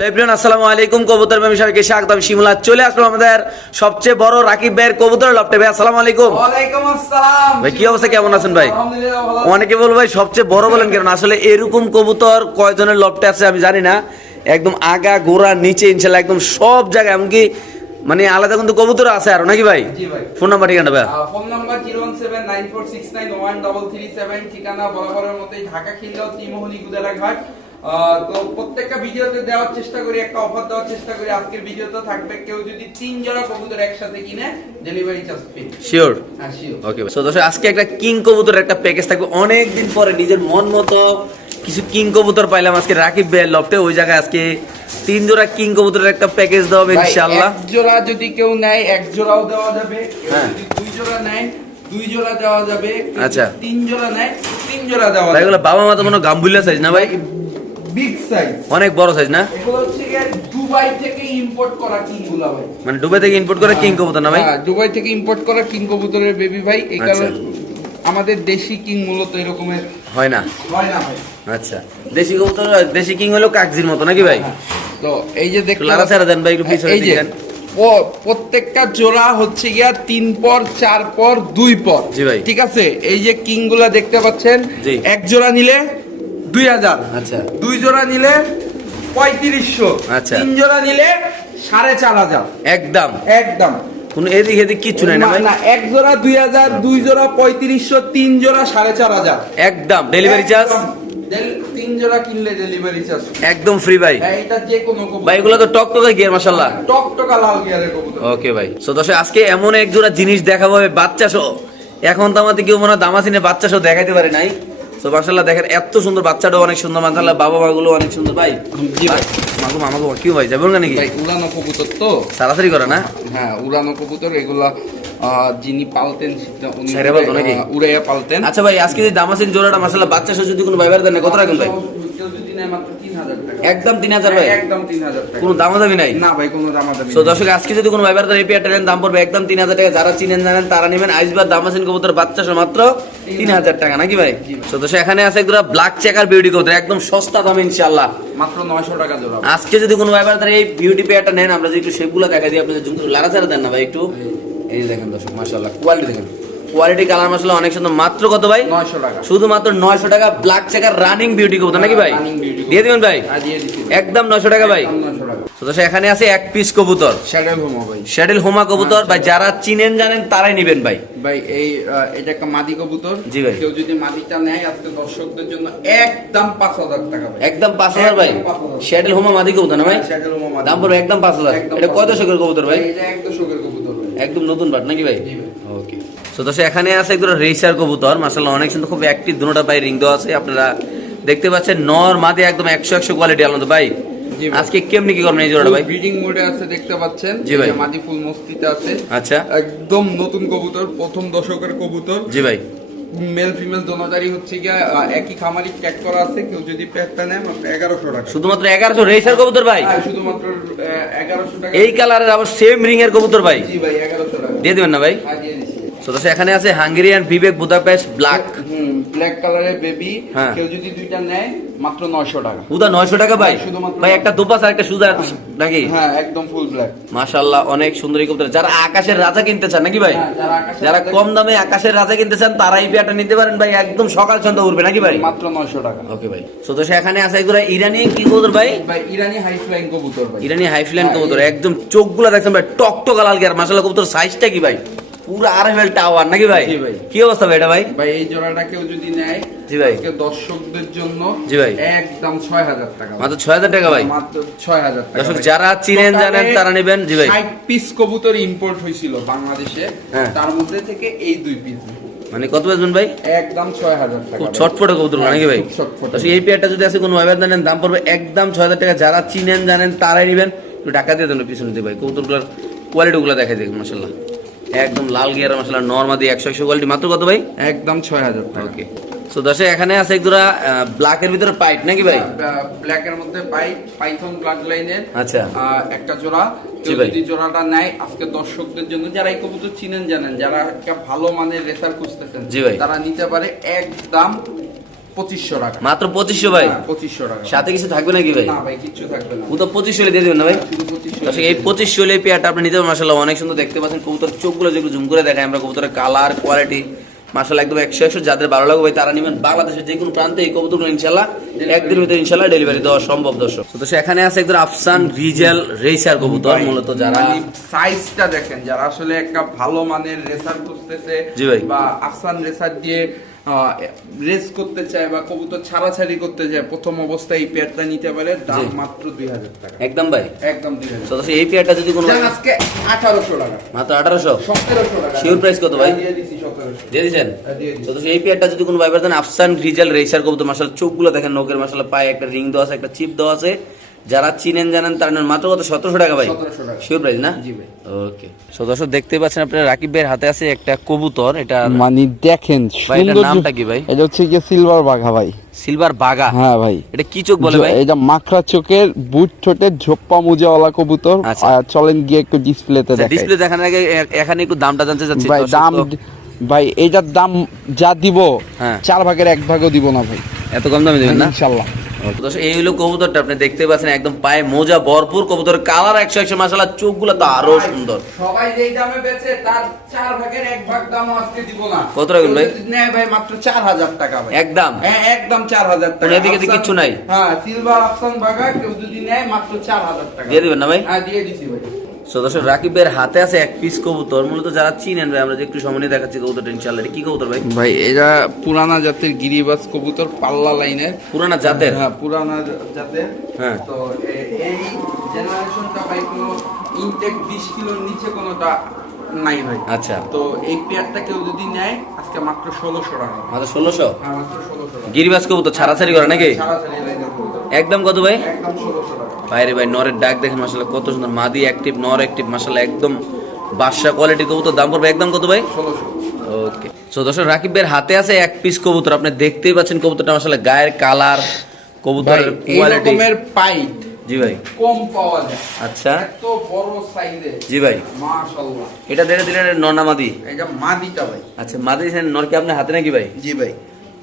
Hello everyone আসসালামু আলাইকুম। কবুতর ব্যবসায়ীকে স্বাগতম। শিমুলা চলে আসলো আমাদের সবচেয়ে বড় রাকিব ভাইয়ের কবুতর লফটে। ভাই আসসালামু আলাইকুম। ওয়ালাইকুম আসসালাম। ভাই কি অবস্থা? কেমন আছেন ভাই। অনেকে ভাই সবচেয়ে বড় বলেন কেন? আসলে এরকম কবুতর কয়জনের লফটে আছে আমি জানি না। একদম আগা গোড়া নিচে ইনশাল্লাহ একদম সব জায়গায়। এমনকি মানে আলাদা কিন্তু কবুতর আছে আরও নাকি ভাই? ফোন নাম্বার ঠিকানা ভাই? ফোন নাম্বার ঠিকানা বরাবরের মতোই ঢাকা খিলগাঁও ত্রিমোহনী তো প্রত্যেকটা ভিডিওতে দেওয়ার চেষ্টা করি একটা অফার দেওয়ার চেষ্টা করি। আজকের ভিডিওতে থাকবে কেউ যদি তিন জোড়া কবুতর একসাথে কিনে ডেলিভারি চার্জ ফ্রি শিওর হ্যাঁ শিওর ওকে সো দর্শক আজকে একটা কিং কবুতরের একটা প্যাকেজ থাকবে। অনেক দিন পরে নিজের মন মতো কিছু কিং কবুতর পাইলাম আজকে রাকিব ভাইয়ের লফটে। ওই জায়গায় আজকে তিন জোড়া কিং কবুতরের একটা প্যাকেজ দেওয়া হবে ইনশাআল্লাহ। এক জোড়া যদি কেউ নেয় এক জোড়াও দেওয়া যাবে। হ্যাঁ। দুই জোড়া নেয় দুই জোড়া দেওয়া যাবে। আচ্ছা। তিন জোড়া নেয় তিন জোড়া দেওয়া যাবে। এগুলো বাবা মা তো কোনো গাম্বুলিয়া সাইজ না ভাই বিগ সাইজ। অনেক বড় সাইজ না? এগুলো হচ্ছে দুবাই থেকে ইম্পোর্ট করা কিংগুলা ভাই। মানে ডুবে থেকে ইম্পোর্ট করে কিং কবুতর না ভাই? হ্যাঁ, দুবাই থেকে ইম্পোর্ট করা কিং কবুতরের বেবি ভাই। এই আচ্ছা। কারণে আমাদের দেশি কিং মূলত এরকমের হয় না? হয় না ভাই। আচ্ছা। দেশি কবুতর দেশি কিং হলো কাকজির মতো নাকি ভাই? হ্যাঁ। তো এই যে দেখতে লারা ছাড়া দেন ভাই একটু পিছনে দিকেন প্রত্যেকটা জোড়া হচ্ছে গিয়া তিন পর চার পর দুই পর। ঠিক আছে? এই যে কিংগুলা দেখতে পাচ্ছেন। এক জোড়া নিলে দুই হাজার। আচ্ছা। দুই জোড়া নিলে পঁয়ত্রিশশো। আচ্ছা। তিন জোড়া নিলে সাড়ে চার হাজার। একদম। একদম। কোন এদিক এদিক কিচ্ছু নাই না না এক জোড়া দুই হাজার দুই জোড়া পঁয়ত্রিশশো তিন জোড়া সাড়ে চার হাজার। একদম। ডেলিভারি চার্জ তিন জোড়া কিনলে ডেলিভারি চার্জ একদম ফ্রি ভাই। এটা যে কোনো ভাই এগুলো তো টকটকে গিয়ার মাশাল্লাহ টকটকা লাল গিয়ারের কবুতর। ওকে ভাই। সো দর্শক আজকে এমন এক জোড়া জিনিস দেখাবো বাচ্চা সহ। এখন তো আমাদের কেউ মনে হয় দামাসিনে বাচ্চা সহ দেখাইতে পারে নাই। তো মাসাল্লাহ দেখেন এত সুন্দর বাচ্চাটাও অনেক সুন্দর মাসাল্লাহ বাবা মা গুলো অনেক সুন্দর ভাই। মাগো মামাগো কি ভাই যাবেন নাকি? ভাই উড়ানো কবুতর তো। তাড়াতাড়ি করে না? হ্যাঁ উড়ানো কবুতর এগুলা আহ, যিনি পালতেন উড়াইয়া পালতেন। আচ্ছা ভাই আজকে দামাসিন জোড়াটা মাসাল্লাহ বাচ্চা যদি কোনো ভাইবার দেন কত রাখেন ভাই কেউ যদি নেয় মাত্র 3000 টাকা। একদম তিন হাজার ভাই। একদম 3000 টাকা। কোনো দামাদামি নাই? না ভাই কোনো দামাদামি তো দর্শক আজকে যদি কোনো ভাইবার এই পেয়ারটা নেন দাম পড়বে একদম তিন হাজার টাকা। যারা চিনেন জানেন তারা নেবেন আইসবার দামাসিন কবুতর বাচ্চা মাত্র তিন হাজার টাকা নাকি ভাই? তো দর্শক এখানে আছে একদম ব্ল্যাক চেকার বিউটি কবুতর একদম সস্তা দামে ইনশাআল্লাহ। মাত্র 900 টাকা জোড়া। আজকে যদি কোনো তার এই বিউটি পেয়ারটা নেন আমরা যদি একটু সেগুলো দেখা দিই আপনাদের লারা ছাড়া দেন না ভাই একটু। এই দেখেন দর্শক মাশাআল্লাহ কোয়ালিটি দেখেন। কোয়ালিটি কালার মাশাআল্লাহ অনেক সুন্দর। মাত্র কত ভাই? 900 টাকা। শুধুমাত্র নয়শো টাকা ব্ল্যাক চেকার রানিং বিউটি কবুতর নাকি ভাই? দিয়ে দিবেন ভাই? দিয়ে দিছি একদম নয়শো টাকা ভাই। একদম 900 টাকা। তো দর্শক এখানে আছে এক পিস কবুতর। শ্যাডেল হোমো ভাই। কবুতর। ভাই যারা চিনেন জানেন তারাই নেবেন ভাই। ভাই এই এটা একটা মাদি কবুতর। জি ভাই। কেউ যদি মাদিটা নেয় আজকে দর্শকদের জন্য একদম 5000 টাকা ভাই। একদম পাঁচ হাজার ভাই। একদম 5,000 শ্যাডেল হোমা মাদি কবুতর না ভাই? শ্যাডেল হোমো দাম পড়বে একদম পাঁচ হাজার। এটা 5,000 দশকের কবুতর ভাই? এটা এক দশকের কবুতর একদম নতুন বাট নাকি ভাই। ভাই। সো দর্শক এখানে আছে একদম রেসার কবুতর। মাশাআল্লাহ অনেক সুন্দর খুব অ্যাক্টিভ দুটোটা পাই রিং দেওয়া আছে আপনারা দেখতে পাচ্ছেন। নর মাদে একদম একশো একশো কোয়ালিটি আলাদা ভাই আজকে কেমনি কি করবেন এই জোড়াটা ভাই? ব্রিডিং মোডে আছে দেখতে পাচ্ছেন। জি ভাই। মাদি ফুল মস্তিতে আছে। আচ্ছা। একদম নতুন কবুতর প্রথম দশকের কবুতর। জি ভাই। মেল ফিমেল দোনোটারই হচ্ছে গিয়া একই খামারি করা আছে। কেউ যদি প্যাকটা নেয় মাত্র এগারোশো টাকা। শুধুমাত্র এগারোশো রেসার কবুতর ভাই? হ্যাঁ, শুধুমাত্র এগারোশো টাকা। এই কালারের আবার সেম রিং এর কবুতর ভাই? জি ভাই এগারোশো টাকা। দিয়ে দেবেন না ভাই? হ্যাঁ, দর্শক এখানে আছে হাঙ্গেরিয়ান বিবেক বুদাপেস্ট ব্ল্যাক। ব্ল্যাক কালারের বেবি হ্যাঁ। কেউ যদি দুইটা নেয় মাত্র নয়শো টাকা। বুদা নয়শো টাকা ভাই? হ্যাঁ, ভাই একটা দুপাস আর একটা সুজা নাকি? হ্যাঁ একদম ফুল ব্ল্যাক মাশাআল্লাহ অনেক সুন্দর কবুতর যারা আকাশের রাজা কিনতে চান নাকি ভাই? হ্যাঁ, যারা কম দামে আকাশের রাজা কিনতে চান তারা এই পেয়ারটা নিতে পারেন ভাই একদম সকাল সন্ধ্যা উঠবে নাকি ভাই? মাত্র নয়শো টাকা। ওকে ভাই। সো তো এখানে আছে ইরানি কি কবুতর ভাই? ভাই ইরানি হাই ফ্লাইং কবুতর ভাই। ইরানি হাইফ্ল্যান্ড হ্যাঁ, কবুতর একদম চোখগুলো দেখছেন ভাই টক টক লাল গিয়ার মাশাআল্লাহ কবুতর সাইজটা কি ভাই? পুরো আরএমএল টাওয়ার নাকি ভাই? জি ভাই। কি অবস্থা ভাই এটা ভাই? ভাই এই জোড়াটা কেউ যদি নেয় জি ভাই। আজকে দর্শকদের জন্য জি ভাই। একদম ছয় হাজার টাকা মাত্র ছয় হাজার টাকা ভাই? মাত্র ছয় হাজার টাকা দর্শক যারা চিনেন জানেন তারা নেবেন জি ভাই। ষাট পিস কবুতর ইম্পোর্ট হয়েছিল বাংলাদেশে। হ্যাঁ। তার মধ্যে থেকে এই দুই পিস মানে কত বেচবেন ভাই? একদম ছয় হাজার টাকা খুব। ছটফটে কবুতর নাকি ভাই? এই পেয়ারটা যদি আছে কোনো ভাইবার জানেন দাম পড়বে একদম ছয় হাজার টাকা। যারা চিনেন জানেন তারাই নেবেন। একটু টাকা দিয়ে দেন পিছনে দিয়ে ভাই। কবুতরগুলোর কোয়ালিটিগুলো দেখাই দেখুন মাসাল্লাহ একদম লাল গিয়ার মাসাল্লাহ নর্মাদি একশো একশো কোয়ালিটি মাত্র কত ভাই? একদম ছয় হাজার ওকে সো দর্শক এখানে আছে একজোড়া ব্ল্যাকের ভিতরে পাইট নাকি ভাই? ব্ল্যাক এর মধ্যে পাই পাইথন ব্লাড লাইনের আচ্ছা। একটা জোড়া। যদি জোড়াটা নেয় আজকে দর্শকদের জন্য যারা এই কবুতর চিনেন জানেন যারা একটা ভালো মানের রেসার খুঁজতেছেন জি ভাই। তারা নিতে পারে একদম পঁচিশশো টাকা। মাত্র পঁচিশশো ভাই? হ্যাঁ, পঁচিশশো টাকা। সাথে কিছু থাকবে নাকি ভাই? না ভাই কিচ্ছু থাকবে না। ও তো পঁচিশশো দিয়ে দেবেন না ভাই? শুধু এই পঁচিশশো হলে পেয়ারটা আপনি নিতে পারেন মাসাল্লাহ অনেক সুন্দর দেখতে পাচ্ছেন কবুতর চোখগুলো যেগুলো জুম করে দেখায় আমরা কবুতরের কালার কোয়ালিটি মাসাল্লাহ একদম একশো একশো যাদের ভালো লাগবে ভাই তারা নেবেন বাংলাদেশের যে কোনো প্রান্তে এই কবুতরগুলো ইনশাল্লাহ একদিনের ভিতরে ইনশাল্লাহ ডেলিভারি দেওয়া সম্ভব দর্শক। তো এখানে আছে একদম আফসান রিজেল রেসার কবুতর মূলত যারা সাইজটা দেখেন যারা আসলে একটা ভালো মানের রেসার খুঁজতেছে। বা আফসান রেসার দিয়ে রেস করতে চায় বা কবুতর ছাড়াছাড়ি করতে চায় প্রথম অবস্থায় এই পেয়ারটা নিতে পারে দাম মাত্র দুই হাজার টাকা। একদম ভাই। একদম দুই হাজার এই পেয়ারটা যদি কোনো আজকে আঠারোশো টাকা। মাত্র আঠারোশো? সতেরোশো টাকা। Sure price কত ভাই? দিয়ে দিচ্ছেন হ্যাঁ, তো এই পেয়ারটা যদি কোনো ভাইবার দেন আফসান রিজেল রেসার কবুতর মাসাল চোখগুলো দেখেন নখের মাসাল পায়ে একটা রিং দেওয়া আছে একটা চিপ দেওয়া আছে। যারা চিনেন জানেন তারা নেন। মাত্র কত? সতেরোশো টাকা ভাই? 1700 টাকা। শিওর প্রাইস না? ওকে সো দর্শক দেখতে পাচ্ছেন আপনারা রাকিব ভাইয়ের হাতে আছে একটা কবুতর। এটা মানে দেখেন সুন্দর নামটা কি ভাই? এটা হচ্ছে গিয়ে সিলভার বাঘা ভাই। সিলভার বাগা হ্যাঁ ভাই। এটা কি চোখ বলে ভাই? এটা মাখরা চোখের বুট ঠোঁটের ঝোপ্পা মুজাওয়ালা কবুতর। আচ্ছা। আর চলেন গিয়ে একটু ডিসপ্লেতে দেখাই। ডিসপ্লে দেখানোর আগে এখানে একটু দামটা জানতে চাচ্ছি ভাই দাম ভাই এইটার দাম যা দিব হ্যাঁ। চার ভাগের এক ভাগও দিব না ভাই। এত কম দামে দেবেন না? দর্শক, এই হলো কবুতরটা আপনি দেখতে পাচ্ছেন একদম পায়ে মোজা ভরপুর কবুতর কালার একশো একশো মাসালা চোখগুলো তো আরও সুন্দর। সবাই যেই দামে বেচে তার চার ভাগের এক ভাগ দাম আজকে দিব না। কত রাখবেন ভাই? নেয় ভাই মাত্র চার হাজার টাকা ভাই। একদম? হ্যাঁ একদম চার হাজার টাকা। কোনো এদিকে তো কিছু নাই? হ্যাঁ সিলভার অপশন ভাগা কেউ যদি নেয় মাত্র চার হাজার টাকা। দিয়ে দিবেন না ভাই? হ্যাঁ দিয়ে দিছি ভাই। তো দর্শক রাকিবের হাতে আছে এক পিস কবুতর। মূলত যারা চিনেন ভাই আমরা যে একটু সময় নিয়ে দেখাচ্ছি কবুতরটা ইনশাল্লাহ কি কবুতর ভাই? ভাই এটা পুরানা জাতের গিরিবাজ কবুতর পাল্লা লাইনের। পুরানা জাতের? হ্যাঁ পুরানা জাতের। হ্যাঁ। তো এই জেনারেশনটা ভাই কোনো ইনটেক বিশ কিলোর নিচে কোনোটা নাই ভাই। আচ্ছা। তো এই পেয়ারটা কেউ যদি নেয় আজকে মাত্র ষোলোশো টাকা। মাত্র ষোলোশো? হ্যাঁ মাত্র ষোলোশো টাকা। গিরিবাস কবুতর ছাড়াছাড়ি করে নাকি? লাইনের কবুতর। একদম কত ভাই? একদম ষোলোশো টাকা বাইরে ভাই নরের ডাক দেখেন মাসাল্লাহ কত সুন্দর। মাদি অ্যাক্টিভ নর অ্যাক্টিভ মাসাল্লাহ একদম বাদশা কোয়ালিটি কবুতর। দাম পড়বে একদম কত ভাই? ওকে। সো দর্শক রাকিব ভাইয়ের হাতে আছে এক পিস কবুতর। আপনি দেখতেই পাচ্ছেন কবুতরটা মাসাল্লাহ গায়ের কালার কবুতরের কোয়ালিটি রকমের পাইট জি ভাই। কম পাওয়া যায়। আচ্ছা। এত বড় সাইজে জি ভাই। মাশাআল্লাহ। এটা দেখে দিলেন ননা মাদি? এটা মাদিটা ভাই। আচ্ছা মাদি নর কি আপনার হাতে নাকি ভাই? জি ভাই।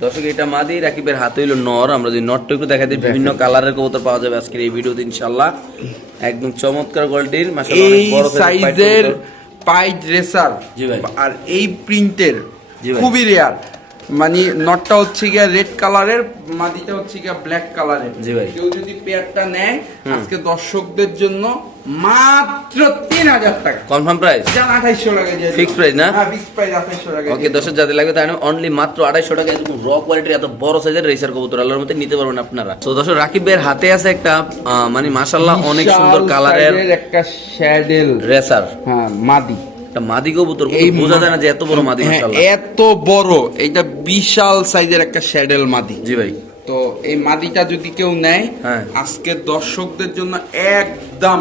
দর্শক এটা মাদি রাকিবের হাতে হইল নর। আমরা যদি নরটা একটু দেখা দিই বিভিন্ন কালারের কবুতর পাওয়া যাবে আজকের এই ভিডিওতে ইনশাল্লাহ একদম চমৎকার কোয়ালিটির মাশাআল্লাহ অনেক বড় সাইজের পাই ড্রেসার রেসার আর এই প্রিন্টের। খুবই রেয়ার মানে নটটা হচ্ছে গিয়া রেড কালারের মাদিটা হচ্ছে গিয়া ব্ল্যাক কালারের। জি ভাই। কেউ যদি পেয়ারটা নেয় আজকে দর্শকদের জন্য মাত্র তিন হাজার টাকা। কনফার্ম প্রাইস যান আঠাইশশো টাকা দিয়ে Fixed price না? হ্যাঁ ফিক্স প্রাইস আঠাইশশো টাকা ওকে দর্শক যাদের লাগবে তাই অনলি মাত্র আড়াইশো টাকা এরকম র কোয়ালিটির এত বড় সাইজের রেসার কবুতর আল্লাহর মধ্যে নিতে পারবেন আপনারা। তো দর্শক রাকিব ভাইয়ের হাতে আছে একটা মানে মাশাল্লাহ অনেক সুন্দর কালারের একটা শ্যাডেল রেসার হ্যাঁ মাদি। মাদি কবুতর বোঝা যায় না যে এত বড় মাদি হ্যাঁ, এত বড় এটা বিশাল সাইজের একটা শ্যাডেল মাদি জি ভাই তো এই মাদিটা যদি কেউ নেয় হ্যাঁ। আজকে দর্শকদের জন্য একদম।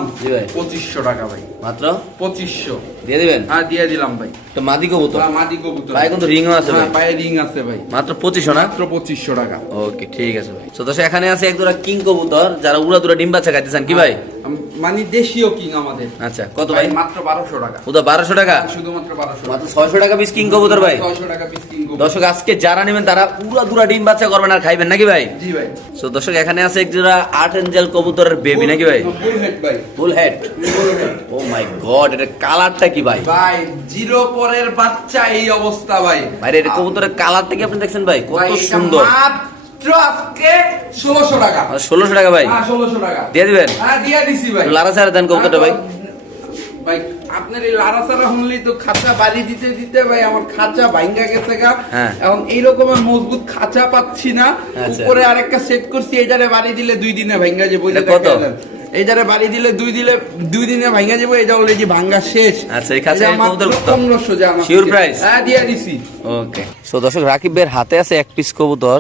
পঁচিশশো টাকা ভাই মাত্র পঁচিশশো। দিয়ে দিবেন? হ্যাঁ দিয়ে দিলাম ভাই। একটা মাদি কবুতর? হ্যাঁ, মাদি কবুতর। পায়ে কিন্তু রিংও আছে ভাই। হ্যাঁ পায়ে রিং আছে ভাই। মাত্র পঁচিশশো না? মাত্র পঁচিশশো টাকা। ওকে ঠিক আছে ভাই। তো এখানে আছে এক জোড়া কিং কবুতর যারা উড়া দুরা ডিম বাচ্চা খাইতেছেন। কি ভাই? মানে দেশীয় কিং আমাদের। আচ্ছা কত ভাই? ভাই মাত্র বারোশো টাকা। ওটা বারোশো টাকা? শুধুমাত্র বারোশো মাত্র ছয়শো টাকা পিস কিং কবুতর ভাই? ছয়শো টাকা পিস কিং দর্শক আজকে যারা নেবেন তারা উড়া দুরা ডিম বাচ্চা করবেন আর খাইবেন নাকি ভাই? জি ভাই। তো দর্শক এখানে আছে এক জোড়া আট এঞ্জেল কবুতরের বেবি নাকি ভাই? ফুল হেড ভাই। ফুল হেড ও মাই গড এটা কালারটা কি ভাই? ভাই জিরো পরের বাচ্চা এই অবস্থা ভাই। ভাই এটা কবুতরের কালারটা কি আপনি দেখছেন ভাই? কত সুন্দর। ষোলোশো টাকা। ষোলোশো টাকা ভাই? হ্যাঁ ষোলোশো টাকা। দিয়ে দিবেন? হ্যাঁ দিয়ে দিছি ভাই। লারা ছাড়া দেন কবুতরটা ভাই। ভাই আপনার এই লাড়াচাড়া শুনলেই তো খাঁচা বাড়ি দিতে দিতে ভাই আমার খাঁচা ভাঙ্গা গেছে গা হ্যাঁ। এখন এইরকমের মজবুত খাঁচা পাচ্ছি না আচ্ছা। উপরে আরেকটা সেট করছি বাড়ি দিলে দুই দিনে ভাঙ্গা যে বইটা কত? এইটারে বাড়ি দিলে দুই দিলে দুই দিনে ভাঙ্গা যাব এটা অলরেডি ভাঙ্গা শেষ আচ্ছা, এই খাঁচা কবুতর? পনেরোশো আমার থেকে। price? হ্যাঁ দিয়ে দিছি ওকে সো দর্শক রাকিব ভাইয়ের হাতে আছে এক পিস কবুতর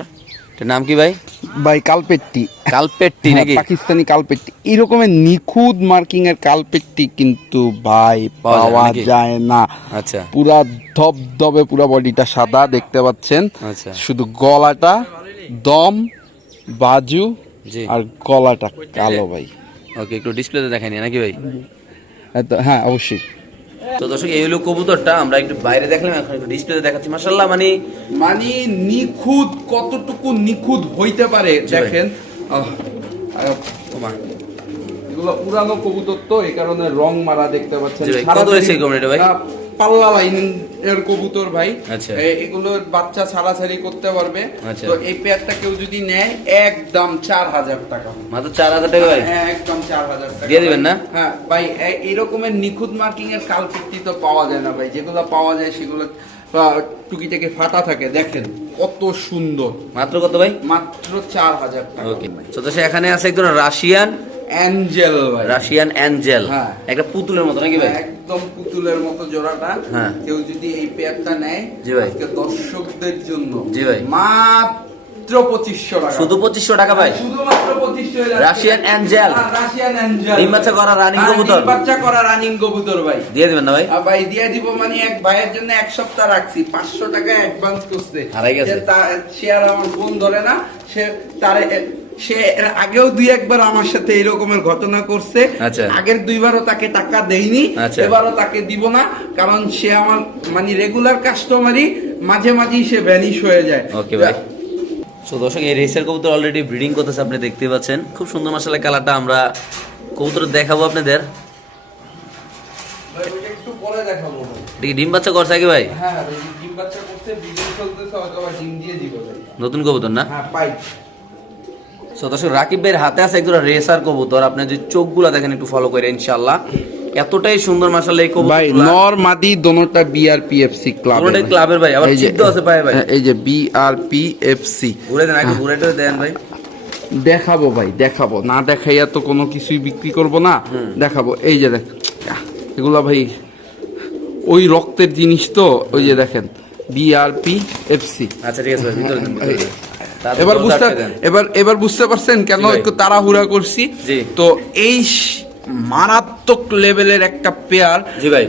নাম কি ভাই? ভাই কালপেট্টি। কালপেট্টি হ্যাঁ, নাকি? পাকিস্তানি কালপেট্টি। এরকমের নিখুঁত মার্কিং এর কালপেট্টি কিন্তু ভাই পাওয়া যায় না। আচ্ছা। পুরা ধবধবে পুরা বডিটা সাদা দেখতে পাচ্ছেন? আচ্ছা। শুধু গলাটা দম বাজু আর গলাটা কালো ভাই। ওকে একটু ডিসপ্লেতে দেখাই নাকি ভাই? হ্যাঁ অবশ্যই। তো দর্শক এই হলো কবুতরটা আমরা একটু বাইরে দেখলাম এখন একটু ডিসপ্লেতে দেখাচ্ছি। মাশাল্লাহ মানে মানে নিখুঁত কতটুকু নিখুঁত হইতে পারে দেখেন। এগুলো পুরানো কবুতর তো এই কারণে রং মারা দেখতে পাচ্ছেন। কত হয়েছে ভাই? পাল্লা লাইন এর কবুতর ভাই। আচ্ছা। এগুলোর বাচ্চা ছাড়াছাড়ি করতে পারবে। আচ্ছা। তো এই পেয়ারটা কেউ যদি নেয় একদম চার হাজার টাকা। মাত্র চার হাজার টাকা ভাই? হ্যাঁ, একদম চার হাজার টাকা। দিয়ে দিবেন না? হ্যাঁ ভাই এ- এই রকমের নিখুঁত মার্কিং এর কালপিটি তো পাওয়া যায় না ভাই। যেগুলো পাওয়া যায় সেগুলো টুকি থেকে ফাটা থাকে। দেখেন কত সুন্দর। মাত্র কত ভাই? মাত্র চার হাজার টাকা ওকে তো এখানে আছে একজন রাশিয়ান। অ্যাঞ্জেল ভাই রাশিয়ান অ্যাঞ্জেল হ্যাঁ। একটা পুতুলের মতো নাকি ভাই একদম পুতুলের মতো জোড়াটা হ্যাঁ। কেউ যদি এই পেয়ারটা নেয় জি ভাই। দর্শকদের জন্য জি ভাই। মাত্র পঁচিশশো টাকা শুধু পঁচিশশো টাকা ভাই শুধুমাত্র পঁচিশশো রাশিয়ান অ্যাঞ্জেল। রাশিয়ান অ্যাঞ্জেল ডিম বাচ্চা করা running হ্যাঁ, কবুতর। ডিম বাচ্চা করা রানিং কবুতর ভাই দিয়ে দিবেন না ভাই ভাই দিয়ে দিব মানে এক ভাইয়ের জন্য এক সপ্তাহ রাখছি পাঁচশো টাকা অ্যাডভান্স করছে হারাই গেছে। সে আর আমার ফোন ধরে না সে তার সে এর আগেও দুই একবার আমার সাথে এই রকমের ঘটনা করছে। আচ্ছা। আগের দুইবারও তাকে টাকা দেইনি আচ্ছা। এবারও তাকে দিব না কারণ সে আমার মানে রেগুলার কাস্টমারই মাঝে মাঝেই সে ভ্যানিশ হয়ে যায়। ওকে ভাই সো দর্শক এই রেসের কবুতর অলরেডি ব্রিডিং করতেছে আপনি দেখতে পাচ্ছেন। খুব সুন্দর মাসালা কালারটা আমরা কবুতর দেখাবো আপনাদের। ভাই, ওইটা একটু পরে দেখাবো এটা কি ডিম বাচ্চা করছে আগে ভাই? হ্যাঁ ডিম বাচ্চা করতে ভিডিও চলতেছে হয়তো আবার ডিম দিয়ে দিব নতুন কবুতর না? হ্যাঁ পাই সো দর্শক রাকিব ভাইয়ের হাতে আছে একজোড়া রেসার কবুতর। আপনি যদি চোখগুলা দেখেন একটু ফলো করে ইনশাআল্লাহ। এতটাই সুন্দর মাসাল্লাহ এই কবুতর ভাই নর মাদি দোনোটা বিআরপিএফসি ক্লাব দোনোটাই ক্লাবের ভাই, আবার চিহ্ন আছে পায়ে ভাই। এই যে বিআরপিএফসি ঘুরে দেন আগে ঘুরে টুরে দেন ভাই। দেখাবো ভাই দেখাবো। না দেখাইয়া তো কোনো কিছুই বিক্রি করব না। দেখাবো। এই যে দেখ এগুলা ভাই ওই রক্তের জিনিস তো ওই যে দেখেন বিআরপিএফসি আচ্ছা ঠিক আছে ভাই ভিতরে এবার বুঝতে এবার এবার বুঝতে পারছেন কেন একটু তাড়াহুড়া করছি? তো এই মারাত্মক লেভেলের একটা পেয়ার জি ভাই।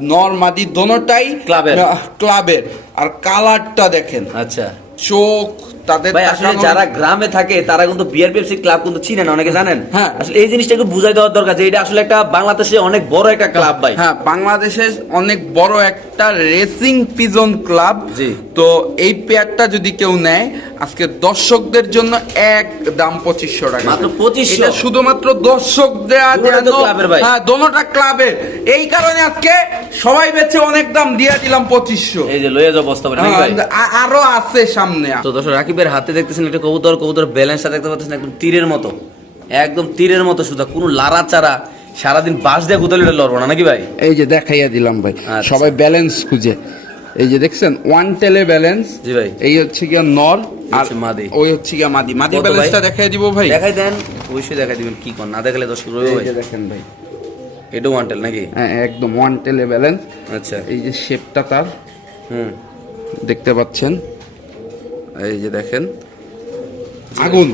নর্মাদি দোনোটাই ক্লাবের। ক্লাবের। আর কালারটা দেখেন। আচ্ছা। চোখ তাদের ভাই আসলে যারা গ্রামে থাকে তারা কিন্তু বিআরপিএফসি ক্লাব কিন্তু চিনে না অনেকে জানেন? হ্যাঁ। আসলে এই জিনিসটা একটু বুঝাই দেওয়ার দরকার যে এটা আসলে একটা বাংলাদেশে অনেক বড় একটা ক্লাব ভাই। হ্যাঁ বাংলাদেশের অনেক বড় একটা রেসিং পিজন ক্লাব জি। তো এই পেয়ারটা যদি কেউ নেয় আজকে দর্শকদের জন্য এক দাম পঁচিশশো টাকা। মাত্র 2500 এটা শুধুমাত্র দর্শক দেয়া। হ্যাঁ দোনোটা ক্লাবের এই কারণে আজকে সবাই বেচে অনেক দাম দিয়ে দিলাম পঁচিশশো। এই যে লয়ে যাও বস্তা ভাই আরও আছে সামনে। তো দর্শক রাকিবের হাতে দেখতেছেন একটা কবুতর কবুতর ব্যালেন্সটা দেখতে পাচ্ছেন একদম তীরের মতো। একদম তীরের মতো সুদা কোনো লারা চারা সারাদিন বাস দিয়ে কোথাও লড়বো না নাকি ভাই? এই যে দেখাইয়া দিলাম ভাই আচ্ছা। সবাই ব্যালেন্স খুঁজে। এই যে দেখছেন ওয়ান টেলে ব্যালেন্স জি ভাই। এই হচ্ছে গিয়া নর আর মাদি। ওই হচ্ছে গিয়া মাদি। মাদি ব্যালেন্সটা দেখাই দিব ভাই? দেখাই দেন অবশ্যই দেখাই দিবেন কি কর না দেখালে দর্শক রইবে এই ভাই? যে দেখেন ভাই। এটা ওয়ান্টেল নাকি? হ্যাঁ একদম ওয়ান টেলে ব্যালেন্স। আচ্ছা। এই যে শেপটা তার হুম। দেখতে পাচ্ছেন। এই যে দেখেন। আগুন।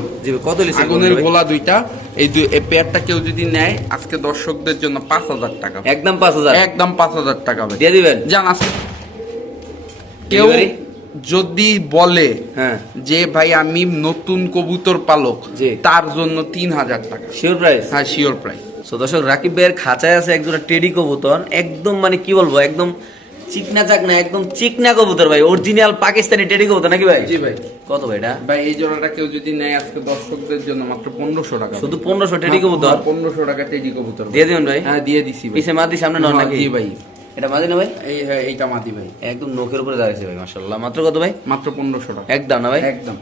কত আগুনের গোলা দুইটা। এই দুই এই পেয়ারটা কেউ যদি নেয় আজকে দর্শকদের জন্য পাঁচ হাজার টাকা। একদম পাঁচ হাজার। একদম পাঁচ হাজার টাকা দিয়ে দিবেন। আজকে কেউ যদি বলে হ্যাঁ। যে ভাই আমি নতুন কবুতর পালক। তার জন্য তিন হাজার টাকা। শিওর প্রাইস হ্যাঁ শিওর প্রাইস সো দর্শক রাকিব ভাইয়ের খাঁচায় আছে একজোড়া টেডি কবুতর। একদম মানে কি বলব একদম চিকনা চাকনা একদম চিকনা কবুতর ভাই অরিজিনাল পাকিস্তানি টেডি কবুতর নাকি ভাই? জি ভাই। কত ভাই এটা? ভাই এই জোড়াটা কেউ যদি নেয় আজকে দর্শকদের জন্য মাত্র পনেরোশো টাকা। শুধু পনেরোশো টেডি কবুতর? পনেরোশো টাকা টেডি কবুতর। দিয়ে দিবেন ভাই? হ্যাঁ দিয়ে দিছি ভাই। পিছে মাদি সামনে নন হ্যাঁ, নাকি? জি ভাই। এটা মাদি না ভাই? এই হ্যাঁ এইটা মাদি ভাই। একদম নখের উপরে দাঁড়িয়েছে ভাই মাশাল্লাহ মাত্র কত ভাই? মাত্র পনেরোশো টাকা। একদম না ভাই? একদম।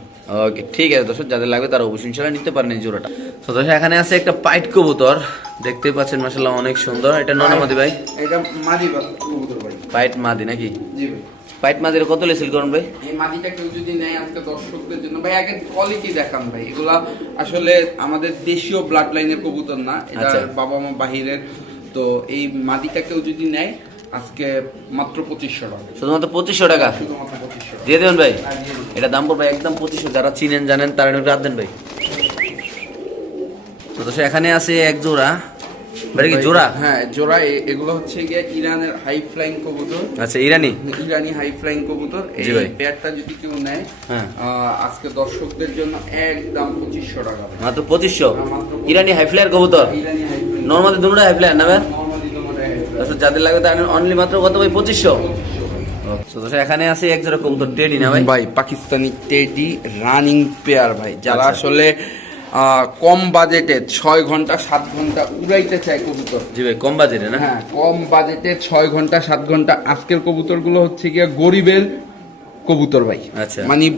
ওকে ঠিক আছে দর্শক যাদের লাগবে তারা অবশ্যই ইনশাল্লাহ নিতে পারেন এই জোড়াটা। তো দর্শক এখানে আছে একটা পাইট কবুতর। দেখতে পাচ্ছেন মাশাল্লাহ অনেক সুন্দর। এটা নন ননামাদি ভাই? এটা মাদি ভাই পাইট মাদি নাকি? জি ভাই। পাইট মাদির কত লেসিল করুন ভাই? এই মাটিটা কেউ যদি নেয় আজকে দর্শকদের জন্য ভাই আগে কোয়ালিটি দেখান ভাই। এগুলা আসলে আমাদের দেশীয় ব্লাড লাইনের কবুতর না এটা আচ্ছা। বাবা মা বাহিরের। তো এই মাটিটা কেউ যদি নেয় আজকে মাত্র পঁচিশশো টাকা। শুধুমাত্র পঁচিশশো টাকা? দিয়ে দেবেন ভাই? হ্যাঁ। এটা দাম পড়বে একদম পঁচিশশো। যারা চিনেন জানেন তারা রাত দেন ভাই। তো এখানে আছে এক জোড়া। ভাই কি জোড়া? হ্যাঁ জোড়া এগুলো হচ্ছে গিয়ে ইরানের হাই ফ্লাইং কবুতর। আচ্ছা ইরানি? ইরানি হাই ফ্লাইং কবুতর। এই পেয়ারটা যদি কেউ নেয়। আজকে দর্শকদের জন্য একদম পঁচিশশো টাকা। মাত্র পঁচিশশো? হ্যাঁ, ইরানি হাই কবুতর? নর্মালি হাই দর্শক যাদের লাগবে তার অনলি মাত্র কত ভাই? পঁচিশশো? এখানে আছে এক জোড়া কবুতর টেডি না ভাই? ভাই পাকিস্তানি টেডি রানিং পেয়ার ভাই। যারা আচ্ছা। আসলে কম বাজেটে ছয় ঘণ্টা সাত ঘণ্টা উড়াইতে চায় কবুতর। জি ভাই কম বাজেটে না? হ্যাঁ কম বাজেটে ছয় ঘণ্টা সাত ঘণ্টা। আজকের কবুতরগুলো হচ্ছে গিয়ে গরিবের কবুতর ভাই। আচ্ছা। মানে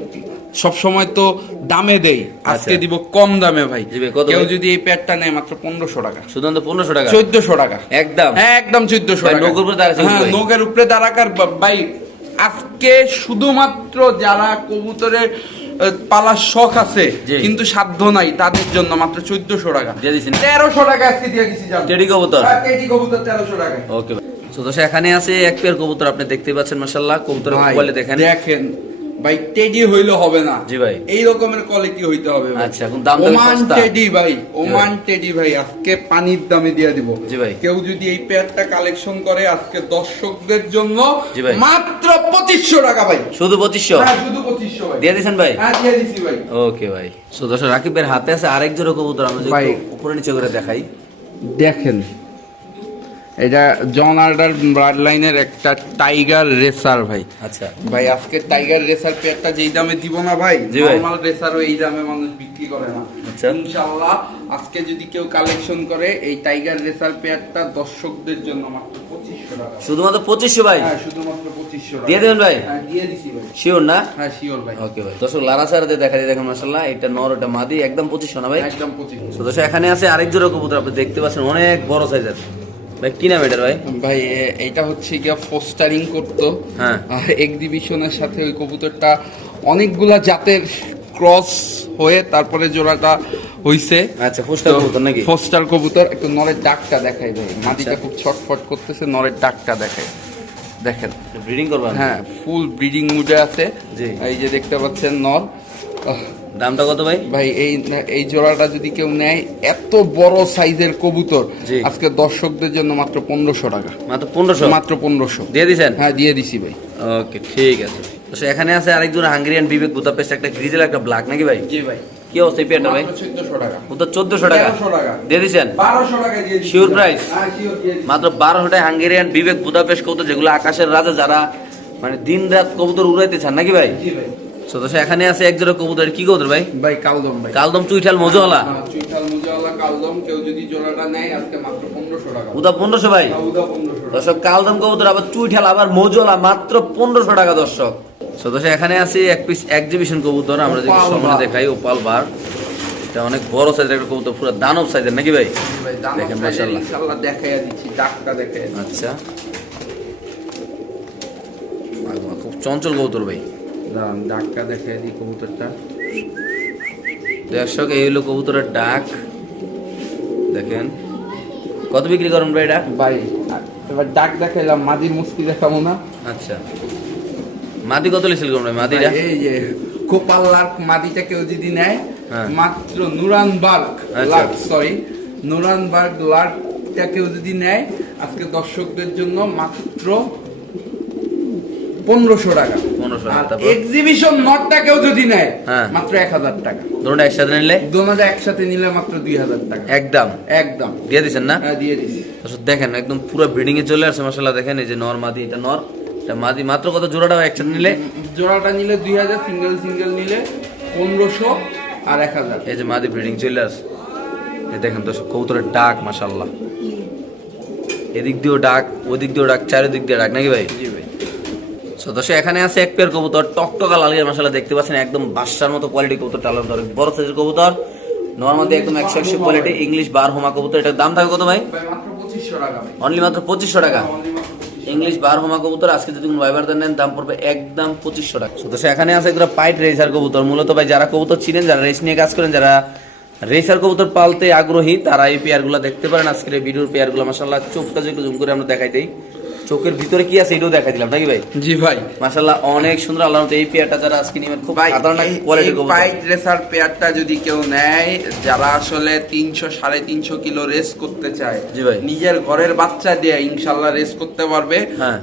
সব সময় তো দামে দেই আজকে আচ্ছা। দিব কম দামে ভাই। কেউ যদি এই প্যাডটা নেয় মাত্র পনেরোশো টাকা। শুধুমাত্র পনেরোশো টাকা? চোদ্দশো টাকা। একদম। হ্যাঁ একদম চোদ্দশো টাকা। নৌকার উপরে হ্যাঁ উপরে দাঁড়াকার ভাই আজকে শুধুমাত্র যারা কবুতরের পালার শখ আছে। কিন্তু সাধ্য নাই তাদের জন্য মাত্র চোদ্দশো টাকা। দিয়ে দিচ্ছেন তেরোশো টাকা আজকে দিয়ে দিচ্ছি টেডি কবুতর। হ্যাঁ, কবুতর তেরোশো টাকা ওকে। তো এখানে আছে এক পেয়ার কবুতর আপনি দেখতে পাচ্ছেন মাসাল্লাহ কবুতর মোবাইলে দেখেন। দেখেন। ভাই টেডি হইলে হবে না। জি ভাই। এই রকমের কোয়ালিটি হইতে হবে আচ্ছা, এখন দাম ওমান টেডি ভাই ওমান টেডি ভাই আজকে পানির দামে দিয়ে দিব। জি ভাই। কেউ যদি এই পেয়ারটা কালেকশন করে আজকে দর্শকদের জন্য জি ভাই। মাত্র পঁচিশশো টাকা ভাই। শুধু পঁচিশশো? হ্যাঁ শুধু পঁচিশশো ভাই। দিয়ে দিয়েছেন ভাই? হ্যাঁ দিয়ে দিছি ভাই। ওকে ভাই। তো দর্শক রাকিবের হাতে আছে আরেক জোড়া কবুতর আমরা যদি উপরে নিচে করে দেখাই। দেখেন এটা জন আর্ডার ব্লাড লাইনের একটা টাইগার রেসার ভাই। আচ্ছা। ভাই আজকে টাইগার রেসার পেয়ারটা যেই দামে দিব না ভাই নরমাল রেসারও এই দামে মানুষ বিক্রি করে না। আচ্ছা। ইনশাআল্লাহ আজকে যদি কেউ কালেকশন করে এই টাইগার রেসার পেয়ারটা দর্শকদের জন্য মাত্র পঁচিশশো টাকা। শুধুমাত্র পঁচিশশো ভাই? হ্যাঁ শুধুমাত্র পঁচিশশো টাকা। দিয়ে দেবেন ভাই? হ্যাঁ দিয়ে দিছি ভাই। শিওর না? হ্যাঁ শিওর ভাই। ওকে ভাই। দর্শক লারা সারাতে দেখা যায় দেখেন মাসাল্লাহ এটা নর এটা মাদি একদম পঁচিশশো না ভাই? একদম পঁচিশশো। দর্শক এখানে আছে আরেক জোড়া কবুতর আপনি দেখতে পাচ্ছেন অনেক বড় সাইজের ভাই কি নাম এটার ভাই? ভাই এটা হচ্ছে গিয়া পোস্টারিং করতো। হ্যাঁ। এক্সিবিশনের সাথে ওই কবুতরটা অনেকগুলা জাতের ক্রস হয়ে তারপরে জোড়াটা হইছে। আচ্ছা পোস্টার কবুতর নাকি? ফোস্টার কবুতর একটু নরের ডাকটা দেখাই ভাই। মাটিটা আচ্ছা। খুব ছটফট করতেছে নরের ডাকটা দেখায় দেখেন। ব্রিডিং করবেন হ্যাঁ ফুল ব্রিডিং মুডে আছে। এই যে দেখতে পাচ্ছেন নর। দামটা কত ভাই? ভাই এই এই জোড়াটা যদি কেউ নেয় এত বড় সাইজের কবুতর। আজকে দর্শকদের জন্য মাত্র পনেরোশো টাকা। মাত্র পনেরোশো? মাত্র পনেরোশো। দিয়ে দিছেন? হ্যাঁ দিয়ে দিছি ভাই। ওকে ঠিক আছে। তো এখানে আছে আরেকজন হাঙ্গেরিয়ান বিবেক বুদাপেস্ট একটা গ্রিজেল একটা ব্ল্যাক নাকি ভাই? জি ভাই। কি অবস্থা এই পেয়ারটা ভাই? মাত্র চোদ্দশো টাকা। তো চোদ্দশো টাকা? দিয়ে? হ্যাঁ শিওর দিয়ে দিছি মাত্র বারোশো টাকা হাঙ্গেরিয়ান বিবেক বুদাপেস্ট কবুতর যেগুলো আকাশের রাজা যারা মানে দিন রাত কবুতর উড়াইতে চান নাকি ভাই? জি ভাই। তো এখানে আছে এক জোড়া কবুতর। কি কবুতর ভাই? ভাই কালদম ভাই। কালদম চুইঠাল মজুয়ালা হ্যাঁ, চুইঠাল মুজাওয়ালা কালদম। কেউ যদি জোড়াটা নেয় আজকে মাত্র টাকা। উদা পনেরোশো ভাই? হ্যাঁ, উদা দর্শক কালদম কবুতর আবার চুইঠাল আবার মজুয়ালা মাত্র পনেরোশো টাকা দর্শক। তো দর্শক এখানে আছে এক পিস এক্সিবিশন কবুতর। আমরা যদি সামনে। দেখাই ওপাল বার। এটা অনেক বড় সাইজের একটা কবুতর পুরো দানব সাইজের নাকি ভাই? ভাই দেখেন, মাশাআল্লাহ। ইনশাআল্লাহ দেখাইয়া দিচ্ছি ডাকটা আচ্ছা। খুব চঞ্চল কবুতর ভাই। দাঁড়ান, ডাকটা দেখাইয়া দিই কবুতরটা। দর্শক এই হলো কবুতরের ডাক। দেখেন কত বিক্রি করেন ভাই এটা? ভাই এবার ডাক দেখাইলাম মাদির মুস্কি দেখাবো না। আচ্ছা। মাদি কত লিছিল করুন ভাই? মাদিটা? এই যে কোপাল লার্ক মাদিটা কেউ যদি নেয় হ্যাঁ। মাত্র নুরানবার্গ আচ্ছা। লার্ক সরি নুরানবার্গ লার্কটা কেউ যদি নেয় আজকে দর্শকদের জন্য মাত্র পনেরোশো টাকা। পনেরোশো এক্সিবিশন নটটা কেউ যদি নেয় হ্যাঁ। মাত্র এক হাজার টাকা। ধরুন একসাথে নিলে? দোনোটা একসাথে নিলে মাত্র দুই হাজার টাকা। একদম? একদম। দিয়ে দিচ্ছেন না? হ্যাঁ দিয়ে দর্শক দেখেন একদম পুরো ব্রিডিং এ চলে আসছে মশলা দেখেন এই যে নর মাদি এটা নর এটা মাদি মাত্র কত জোড়াটা একসাথে নিলে? জোড়াটা নিলে দুই হাজার সিঙ্গেল সিঙ্গেল নিলে পনেরোশো আর এক হাজার। এই যে মাদি ব্রিডিং চলে আসছে। এই দেখেন তো কবুতরের ডাক মাশাল্লাহ এদিক দিয়েও ডাক ওদিক দিয়েও ডাক চারিদিক দিয়ে ডাক নাকি ভাই? জি ভাই। সো দর্শক এখানে আছে এক পেয়ার কবুতর, টকটকা লাল গিয়ার মশলা দেখতে পাচ্ছেন, একদম বাসার মতো কোয়ালিটি কবুতর, টালান অনেক বড় সাইজের কবুতর নর্মাল একদম একশো একশো কোয়ালিটি ইংলিশ বার হোমা কবুতর, এটার দাম থাকে কত ভাই? অনলি মাত্র পঁচিশশো টাকা। Only মাত্র 2500 ইংলিশ বার হোমা কবুতর, আজকে যদি কোনো ভাইবার দেন, দাম পড়বে একদম পঁচিশশো টাকা। তো সেখানে আছে একটা পাইট রেসার কবুতর, মূলত ভাই যারা কবুতর চিনেন, যারা রেস নিয়ে কাজ করেন, যারা রেসার কবুতর পালতে আগ্রহী, তারা এই পেয়ারগুলো দেখতে পারেন। আজকের ভিডিওর পেয়ারগুলো মাসাল্লাহ চোখটা যে জুম করে আমরা দেখাই দিই। চোখের ভিতরে কি আছে এটাও দেখা দিলাম নাকি ভাই জি ভাই মাশাল্লাহ অনেক সুন্দর আল্লাহ এই পেয়ারটা যারা আজকে নিবেন খুব ভাই সাধারণ কোয়ালিটি এই পাইট রেসার পেয়ারটা যদি কেউ নেয় যারা আসলে তিনশো সাড়ে তিনশো কিলো রেস করতে চায় জি ভাই। নিজের ঘরের বাচ্চা দিয়ে ইনশাল্লাহ রেস করতে পারবে হ্যাঁ।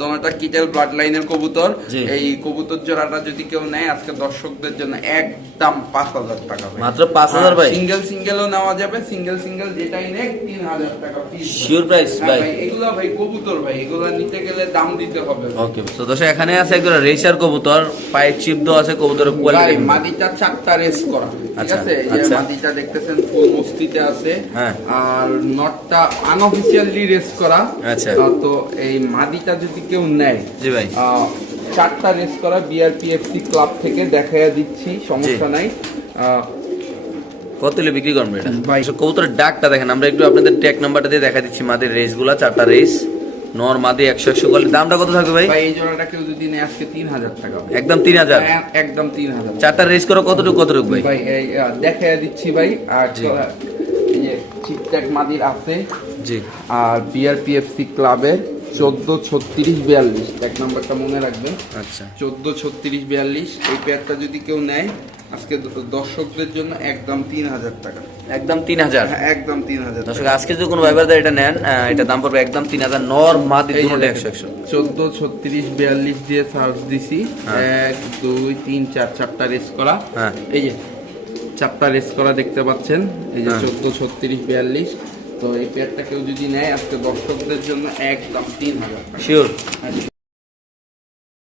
দোনোটা কিটেল ব্লাড লাইনের কবুতর এই কবুতর জোড়াটা যদি কেউ নেয় আজকে দর্শকদের জন্য একদম পাঁচ হাজার টাকা মাত্র 5,000 ভাই? সিঙ্গেল সিঙ্গেলও নেওয়া যাবে সিঙ্গেল সিঙ্গেল যেটাই নেয় তিন হাজার টাকা পিস Sure price, ভাই? এগুলো ভাই কবুতর ভাই এগুলো নিতে গেলে দাম দিতে হবে। ওকে তো দর্শক এখানে আছে একজন রেসার কবুতর পায়ে চিপ দেওয়া আছে কবুতরের কোয়ালিটি মাদিটা চারটা রেস করা ঠিক আচ্ছা, আছে? এই আচ্ছা। মাদিটা দেখতেছেন ফুল মস্তিতে আছে। হ্যাঁ। আর নটটা আনঅফিসিয়ালি রেস করা। আচ্ছা। তো এই মাদিটা যদি কেউ নেয় জি ভাই। চারটা রেস করা বিআরপিএফসি ক্লাব থেকে দিচ্ছি সমস্যা নাই। আহ, কত হলে বিক্রি করবেন এটা? কবুতরের ডাকটা দেখেন আমরা একটু আপনাদের ট্যাগ নাম্বারটা দিয়ে দেখা দিচ্ছি মাদের রেসগুলা চারটা রেস নর মাদি একশো একশো কোয়ালিটি দামটা কত থাকবে ভাই? এই জোড়াটা কেউ যদি নেয় আজকে তিন হাজার টাকা একদম তিন হাজার? হ্যাঁ, একদম তিন হাজার। চারটা রেস করো কতটুকু কতটুকু ভাই? ভাই দেখাইয়া দিচ্ছি ভাই আর ঠিকঠাক মাদির আছে। জি। আর বিআরপিএফসি ক্লাবের চোদ্দ ছত্রিশ বিয়াল্লিশ এক নাম্বারটা মনে রাখবেন। আচ্ছা। চোদ্দ ছত্রিশ বিয়াল্লিশ এই পেয়ারটা যদি কেউ নেয় আজকে দর্শকদের জন্য একদম তিন হাজার টাকা। একদম তিন হাজার? হ্যাঁ, একদম তিন হাজার দর্শক আজকে যদি কোনো ভাইবার এটা নেন এটা দাম পড়বে একদম তিন হাজার নর মাদি একশো একশো। চোদ্দ ছত্রিশ বিয়াল্লিশ দিয়ে সার্চ দিছি হ্যাঁ। এক দুই তিন চার চারটা রেস করা। হ্যাঁ। এই যে চারটা রেস করা দেখতে পাচ্ছেন এই যে হ্যাঁ। চোদ্দ ছত্রিশ বিয়াল্লিশ। তো এই পেয়ারটা কেউ যদি নেয় আজকে দর্শকদের জন্য একদম তিন হাজার শিওর।